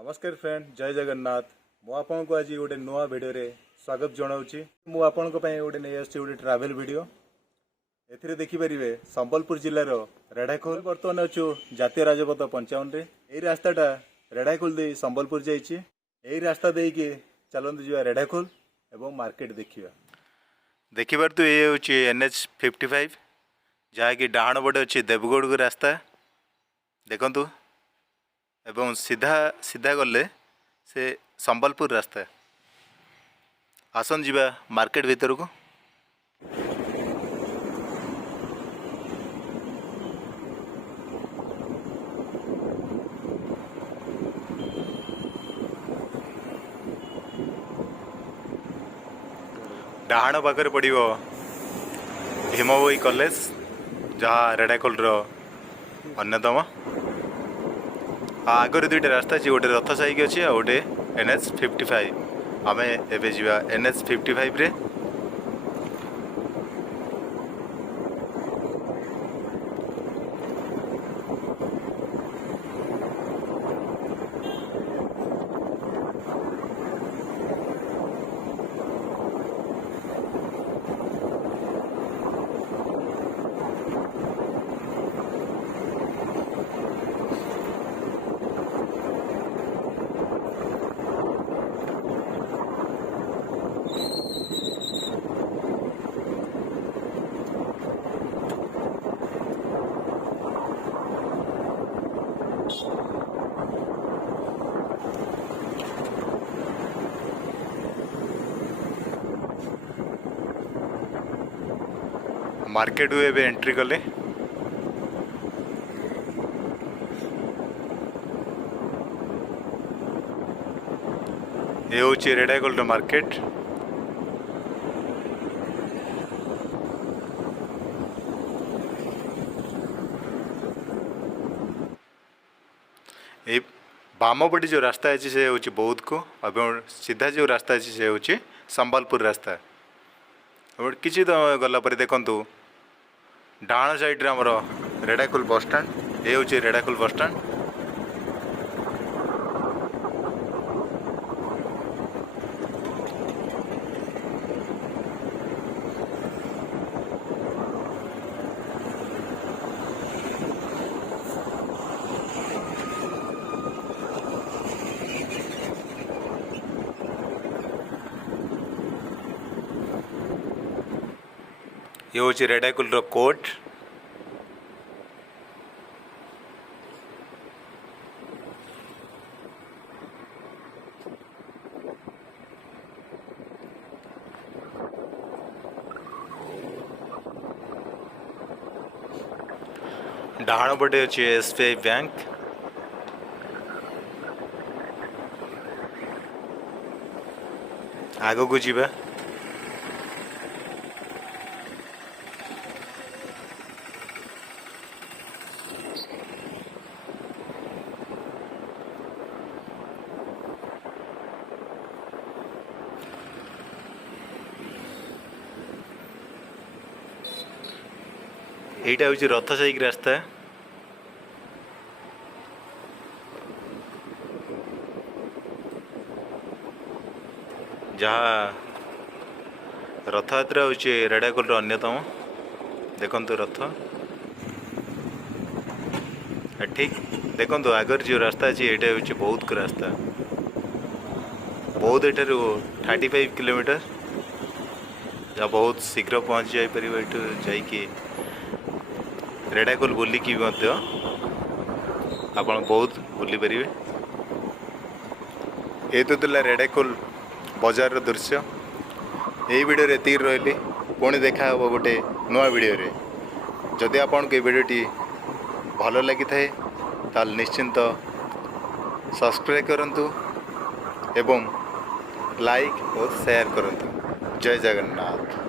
नमस्कार फ्रेंड, जय जगन्नाथ। मु आपन को आज गोटे नुआ वीडियो रे स्वागत जनाऊँगी। मु आपन को गोटे नहीं आसी गोटे ट्रावेल वीडियो। एथिरे देखि परिबे संबलपुर जिल्लार रेढ़ाखोल। बर्तमान अच्छु जातीय राजपथ 55 रे। एई रास्ताटा रेढ़ाखोल दे संबलपुर जाइछि। एई रास्ता दे कि चलंतु जिवा रेढ़ाखोल एवं मार्केट देखिबा। देखिबार तो ये होछि NH 55 जहाँकि डाहाण पटे अच्छी देवगढ़ को रास्ता देखंतु एवं सीधा सीधा गले से संबलपुर रास्ता। आसन जीवा मार्केट भीतर को। डाहाण पाखे पड़ो भीमभोई कॉलेज जहाँ रेढ़ाखोल अन्यतम। आगर दुईटा रास्ता अच्छी गोटे रथ साइक अच्छी आ गोटे NH 55। आम एवं जा NH 55 रे। मार्केट एवं एंट्री कले। ये हूँ रेढ़ाखोल मार्केट। ये बामपटे जो रास्ता अच्छी से हूँ बौद्ध को और सीधा जो रास्ता अच्छी से हूँ संबलपुर रास्ता। किसी तो गला देखु डाण साइड आमर रेढ़ाखोल बस स्टाण्ड। ये हूँ रेढ़ाखोल बस स्टाण्ड। ये हूँ रेढ़ाखोल कोर्ट। डाहाण पटे अच्छे SBI बैंक। आग को जीवा। এইটা হচ্ছে রথ সাইক রাস্তা। जहाँ रथयात्रा हूँ रेढ़ाखोल अन्यतम। देखु रथ ठीक देखु आगर जो रास्ता अच्छी ये हूँ बौद्ध को रास्ता। बौद्ध एठार 35 किलोमीटर जहाँ बहुत शीघ्र पहुँची जापर ये रेढ़ाखोल बुलिकी आप बहुत बुली पारे। ये तो रेढ़ाखोल बजार दृश्य। यही वीडियो एति रही पुणी देखा गोटे नुआ वीडियो रे। जदि आपन के वीडियोटी भल लगी थाए ताल निश्चिंत सब्सक्राइब करंतु एवं लाइक और शेयर करंतु। जय जगन्नाथ।